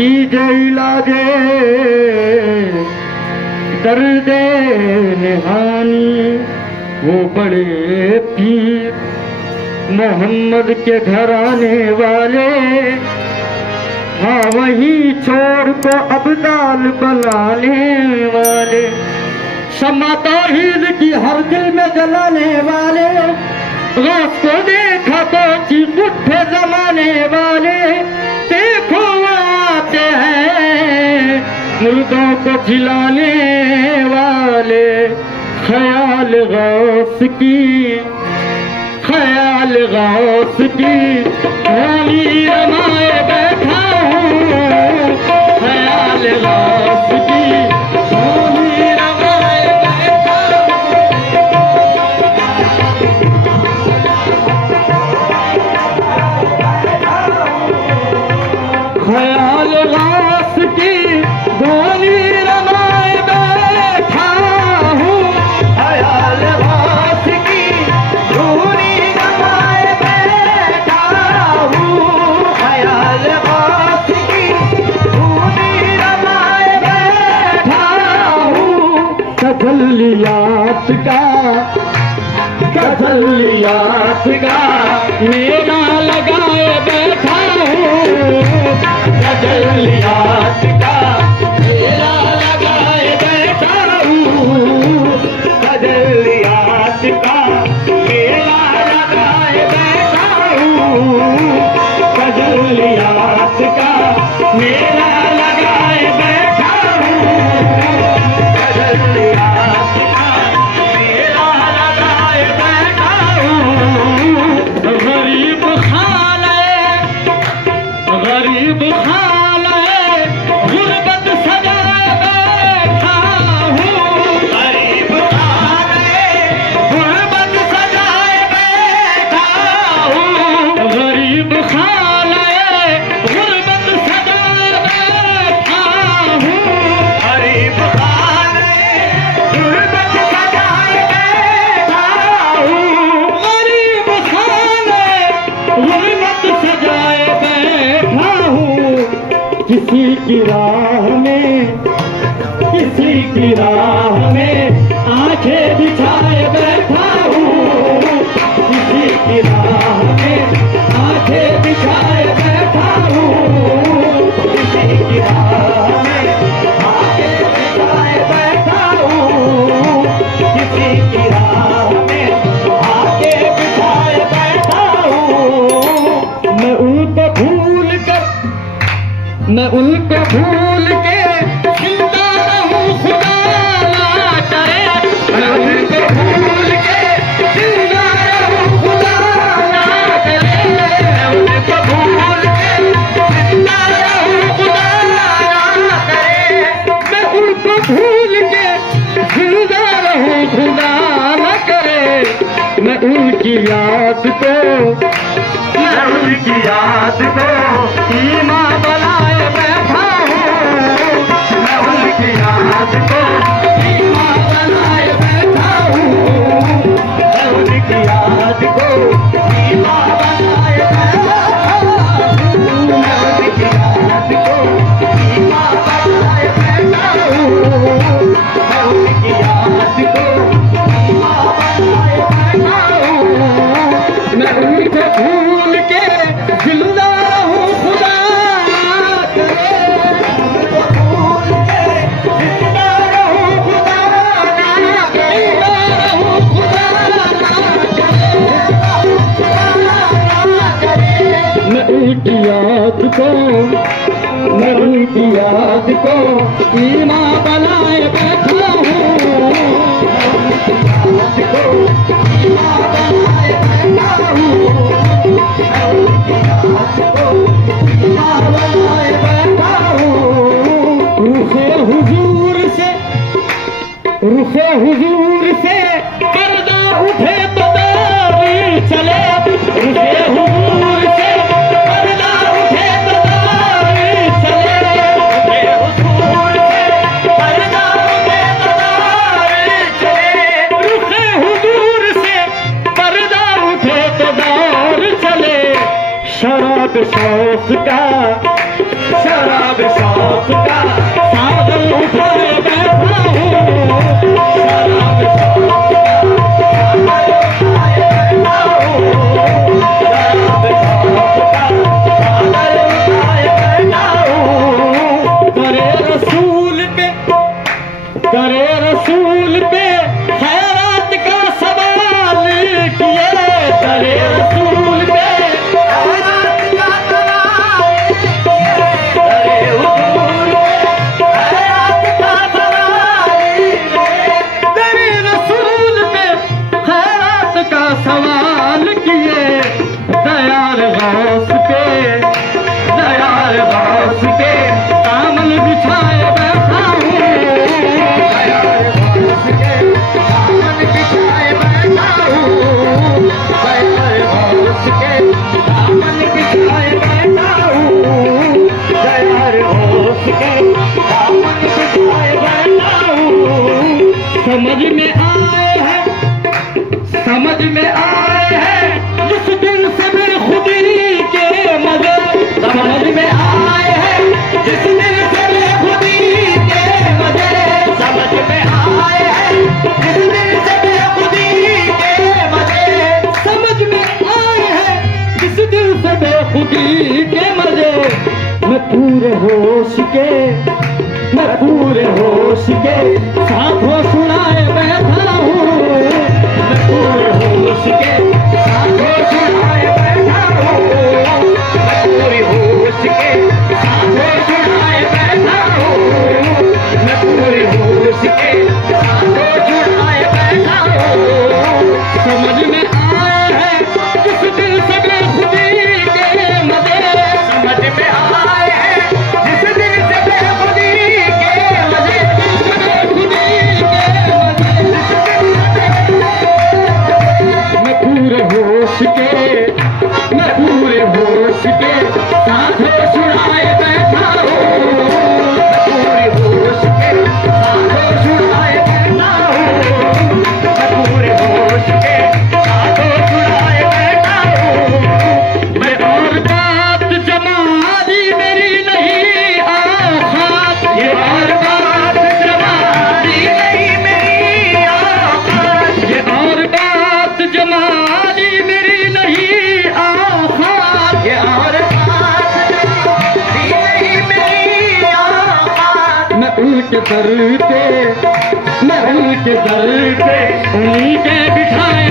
कीजे इलाजे दर्द निहानी। वो बड़े पीर मोहम्मद के घर आने वाले, हाँ वही छोड़ को अब्दाल बनाने वाले। शम्मा तौहीद की हर दिल में जलाने वाले, गौस को देखा तो चीख उठे जमाने वाले। देखो वो आते हैं मुर्दों को जिलाने वाले। ख्याल गौस की, ख्याल गौस की होली रमाए बैठा हूँ। ख्याल गौस की होली रमाए बैठा हूँ। ख्याल गौस की होली रमाए बैठा हूँ। ख्याल गौस की होली रमाए बैठा हूँ। ख्याल गौस की होली रमाए बैठा हूँ। तजल्लियात का मेला लगाए बैठा हूँ। तजल्लियात का मेला लगाए बैठा हूँ। तजल्लियात का मेला लगाए बैठा हूँ। तजल्लियात का मेला लगाए बैठा हूँ। तजल्लियात का मेला लगाए बैठा हूँ। गरीब खाले गुर्बत सजाए बैठा हूँ। गरीब खाले गुर्बत सजाए बैठा हूँ। गरीब खाले गुर्बत सजाए बैठा हूँ। गरीब खाले गुर्बत सजाए बैठा हूँ। गरीब खाले गुर्बत सजाए बैठा हूँ। किसी की राह में आंखें बिछाए बैठा हूँ। किसी की राह में आंखें बिछाए बैठा हूँ। किसी की राह में आंखें बिछाए बैठा हूँ। किसी की राह में आंखें बिछाए बैठा हूँ। मैं उनको भूल के जिंदा रहूं खुदा ना करे। मैं उनको भूल के जिंदा रहूं खुदा ना करे। मैं उनको भूल के जिंदा रहूं खुदा ना करे। मैं उनको भूल के जिंदा रहूं खुदा ना करे। मैं उनकी याद को ईमान बनाए बैठा हूँ। मैं उनकी याद को ईमान बनाए बैठा हूँ। मैं उनकी याद को ईमान बनाए बैठा हूँ। मैं उनकी याद को ईमान बनाए बैठा हूँ। मैं उनकी याद को ईमान बनाए बैठा हूँ। मैं उनको भूल के जिंदा रहूं खुदा ना करे। भूल के जिंदा रहूं खुदा ना करे। रहूं खुदा ना करे। मैं उनकी याद को ईमान बनाए बैठा हूँ। मैं उनकी याद को ईमान बनाए बैठा हूँ। रुखे हुजूर से पर्दा उठे तो दावी चले। रुखे हुजूर से पर्दा उठे तो दावी चले। रुखे हुजूर से पर्दा उठे तो दावी चले। रुखे हुजूर से पर्दा उठे तो दौर चले। शराब शौक का, शराब शौक का सागर उठाए बैठा हूँ। शराब शौक का सागर उठाए बैठा हूँ। शराब शौक का सागर उठाए बैठा हूँ। करे रसूल पे खैरात का सवाल किए, करे रसूल पे खैरात का सवाल किए। करे हुजूर खैरात का सवाल किए। करे रसूल पे खैरात का सवाल किए, दयाल गौस पे दामन बिछाए बैठा हूँ। दयाल गौस के दामन बिछाए बैठा हूँ। दयाल गौस के दामन बिछाए बैठा हूँ। दयाल गौस के दामन बिछाए बैठा हूँ। समझ में आए हैं जिस दिन से बेखुदी के मजे, समझ में आए हैं जिस दिन से बेखुदी के मजे। समझ में आए हैं जिस दिन से बेखुदी के मजे। समझ में आए हैं जिस दिन से बेखुदी के मजे। मैं पूरे होश के साथों सुनाए बैठा हूँ। मैं पूरे होश के साथों सुनाए बैठा हूँ। मैं पूरे होश के साथों सुनाए बैठा हूँ। मैं पूरे होश के साथों सुनाए बैठा हूँ। समझ में आए हैं जिस दिन से बेखुदी के मजे। समझ में आए हैं जिस दिन से बेखुदी के मजे। मैं पूरे होश के साथों सुनाए बैठा हूँ। मैं पूरे होश के साथों सुनाए बैठा हूँ। मैं पूरे होश के साथों सुनाए बैठा हूँ। मैं और बात जमाली मेरी नहीं औकात, ये और बात जमाली नहीं मेरी औकात। ये और बात जमाली मेरी नहीं औकात। ये और बात जमाली नहीं मेरी औकात। मैं उनके दर पे उन्हीं के बिठाए